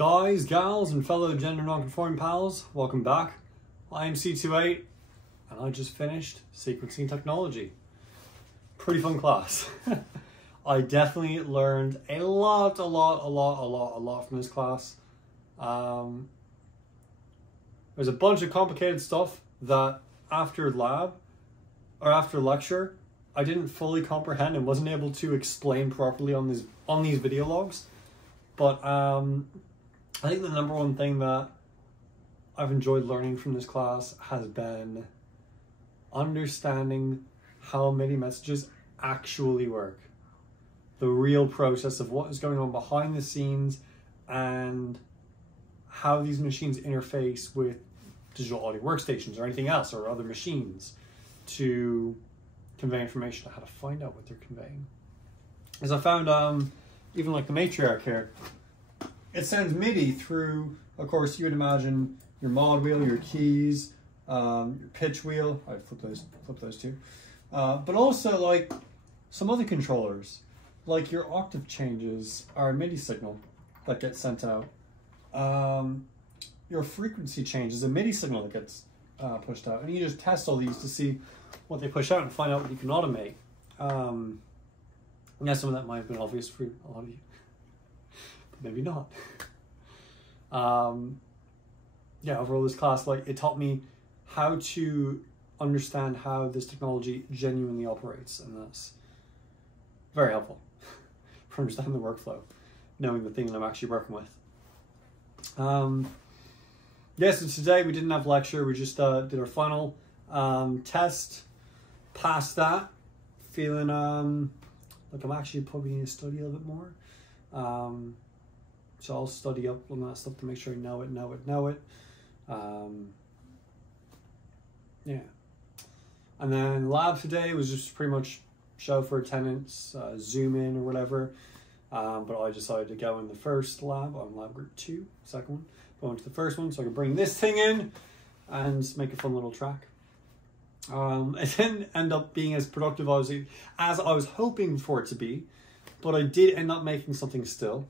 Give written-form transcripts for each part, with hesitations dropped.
Guys, gals, and fellow gender non-conforming pals, welcome back. I am C28, and I just finished sequencing technology. Pretty fun class. I definitely learned a lot from this class. There's a bunch of complicated stuff that after lab, or after lecture, I didn't fully comprehend and wasn't able to explain properly on these video logs. But I think the number one thing that I've enjoyed learning from this class has been understanding how MIDI messages actually work. The real process of what is going on behind the scenes and how these machines interface with digital audio workstations or anything else or other machines to convey information on how to find out what they're conveying. As I found, even like the matriarch here, it sends MIDI through, of course, you would imagine your mod wheel, your keys, your pitch wheel. I'd flip those two. But also like some other controllers, like your octave changes are a MIDI signal that gets sent out. Your frequency change is a MIDI signal that gets pushed out. And you just test all these to see what they push out and find out what you can automate. Yeah, some of that might have been obvious for a lot of you. Maybe not. Yeah, overall this class, like, it taught me how to understand how this technology genuinely operates, and that's very helpful for understanding the workflow, knowing the thing that I'm actually working with. Yeah, so today we didn't have lecture, we just did our final test, passed that, feeling like I'm actually probably going to study a little bit more. So I'll study up on that stuff to make sure I know it. Yeah. And then lab today was just pretty much show for attendance, zoom in or whatever. But I decided to go in the first lab on lab group 2, second one. I went to the first one so I could bring this thing in and make a fun little track. It didn't end up being as productive as I was hoping for it to be, but I did end up making something still.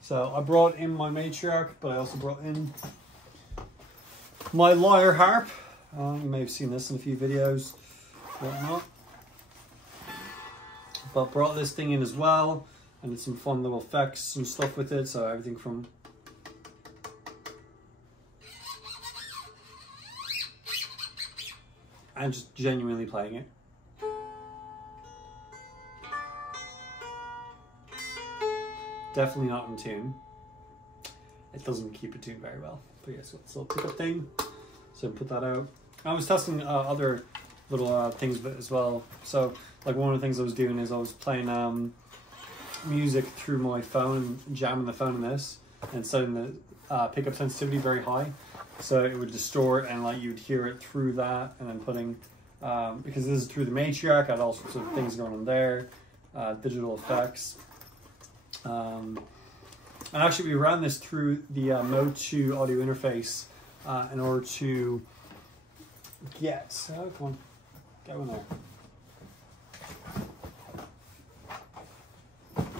So I brought in my matriarch, but I also brought in my lyre harp. You may have seen this in a few videos, whatnot. But brought this thing in as well, and did some fun little effects and stuff with it. So everything from and just genuinely playing it. Definitely not in tune. It doesn't keep it tuned very well. But yeah, so it's a little pickup thing. So put that out. I was testing other little things as well. So like one of the things I was doing is I was playing music through my phone and jamming the phone in this and setting the pickup sensitivity very high. So it would distort and like you'd hear it through that, and then putting, because this is through the matriarch, I had all sorts of things going on there, digital effects. And actually we ran this through the Mode 2 audio interface in order to get, come on, go in there.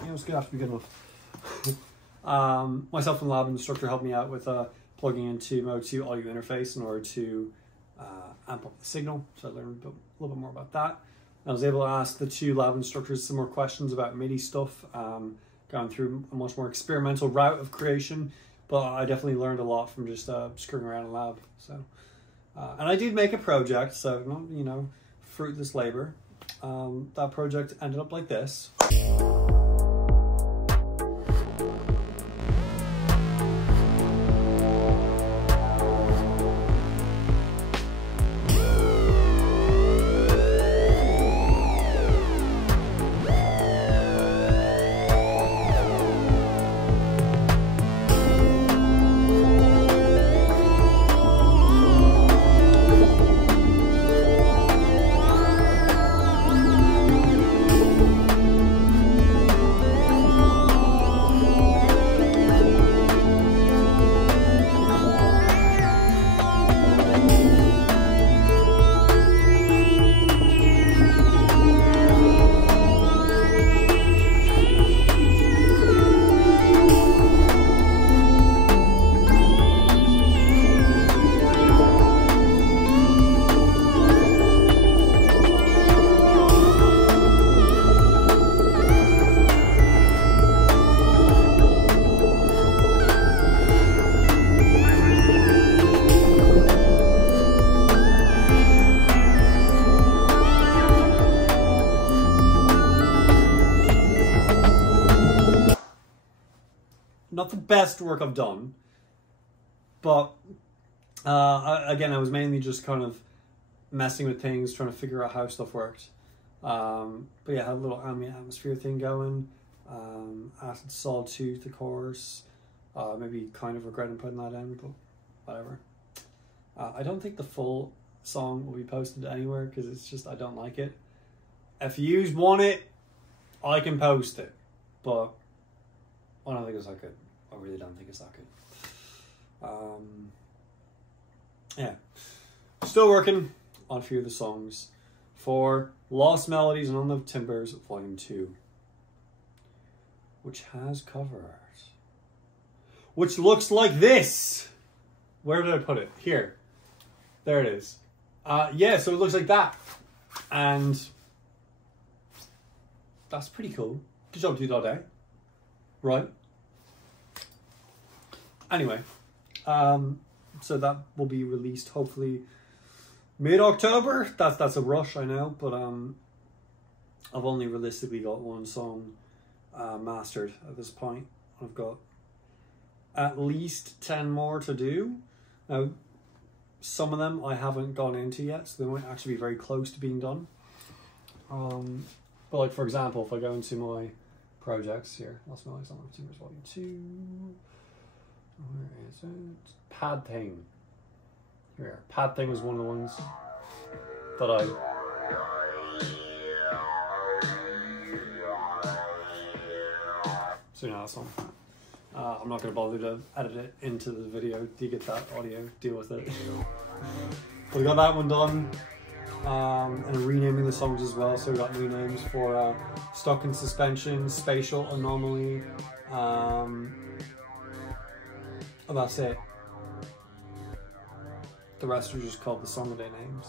Yeah, it's good after be good enough. Myself and lab instructor helped me out with plugging into Mode 2 audio interface in order to amp up the signal. So I learned a little bit more about that. I was able to ask the 2 lab instructors some more questions about MIDI stuff. Gone through a much more experimental route of creation, but I definitely learned a lot from just screwing around in lab. So, and I did make a project, so not, you know, fruitless labor. That project ended up like this. not the best work I've done, but again, I was mainly just kind of messing with things, trying to figure out how stuff worked. But yeah, I had a little ambient atmosphere thing going. Acid Sawtooth, of course. Maybe kind of regretting putting that in, but whatever. I don't think the full song will be posted anywhere because it's just, I don't like it. If you want it, I can post it, but I don't think it's that good. I really don't think it's that good. Yeah, still working on a few of the songs for Lost Melodies Unloved Timbres Vol.2, which has cover art, which looks like this. Where did I put it? Here. There it is. Yeah, so it looks like that. And that's pretty cool. Good job, Dude All Day. Right? Anyway, so that will be released hopefully mid-October. That's a rush, I know, but I've only realistically got one song mastered at this point. I've got at least 10 more to do. Now, some of them I haven't gone into yet, so they might actually be very close to being done. But like, for example, if I go into my projects here, Lost Melodies Unloved Timbres Vol.2, where is it? Pad Thing. Here, Pad Thing was one of the ones that I... So you know that song. I'm not going to bother to edit it into the video. You get that audio, deal with it. But we got that one done. And renaming the songs as well. So we got new names for Stuck in Suspension, Spatial Anomaly. Oh, that's it. The rest are just called the Song of Day names.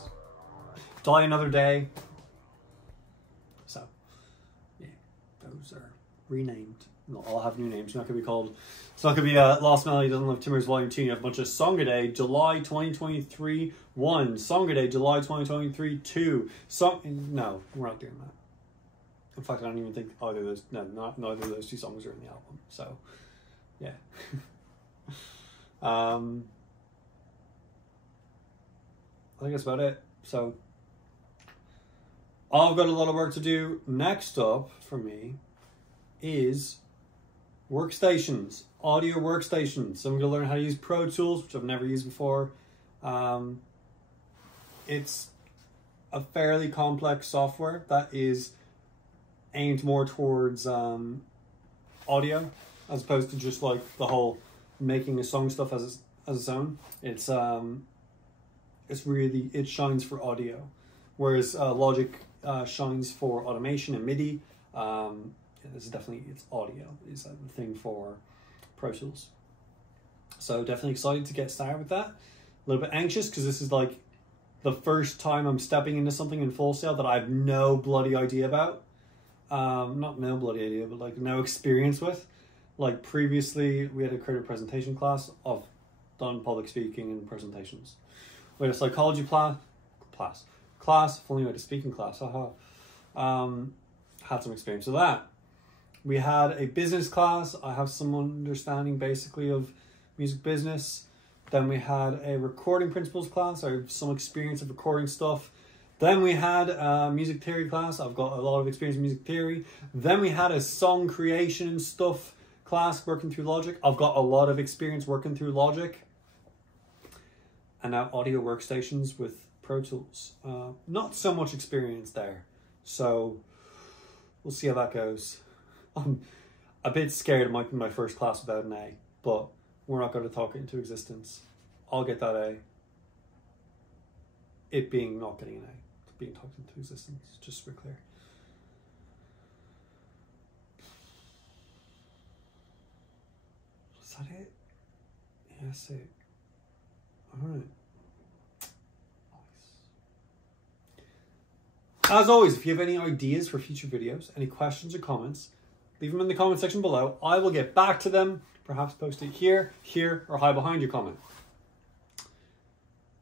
Die Another Day. So, yeah, those are renamed. They'll all have new names. It's not going to be called, it's not going to be Lost Melodies Unloved Timbres Vol.2. You have a bunch of Song a Day, July 2023 1, Song a Day, July 2023 2. No, we're not doing that. In fact, I don't even think either of those, neither of those two songs are in the album. So, yeah. I think that's about it. So, I've got a lot of work to do. Next up for me is workstations, audio workstations. So I'm going to learn how to use Pro Tools, which I've never used before. It's a fairly complex software that is aimed more towards audio, as opposed to just like the whole making a song stuff as its own. It's really, it shines for audio, whereas Logic shines for automation and MIDI. It's audio is the thing for Pro Tools. So definitely excited to get started with that. A little bit anxious because this is like the first time I'm stepping into something in Full Sail that I have no bloody idea about. Not no bloody idea, but like no experience with. Like previously we had a creative presentation class. I've done public speaking and presentations. We had a psychology class, fully went to speaking class, haha. Had some experience with that. We had a business class. I have some understanding basically of music business. Then we had a recording principles class. I have some experience of recording stuff. Then we had a music theory class. I've got a lot of experience in music theory. Then we had a song creation stuff class working through Logic. I've got a lot of experience working through Logic. And now audio workstations with Pro Tools. Not so much experience there. So we'll see how that goes. I'm a bit scared it might be my first class without an A, but we're not going to talk it into existence. I'll get that A. It being not getting an A, being talked into existence, just so we're clear. Is that it? Yeah, that's it. Alright. Nice. As always, if you have any ideas for future videos, any questions or comments, leave them in the comment section below. I will get back to them. Perhaps post it here, or hide behind your comment.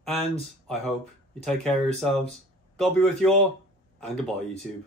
And I hope you take care of yourselves. God be with you all, and goodbye, YouTube.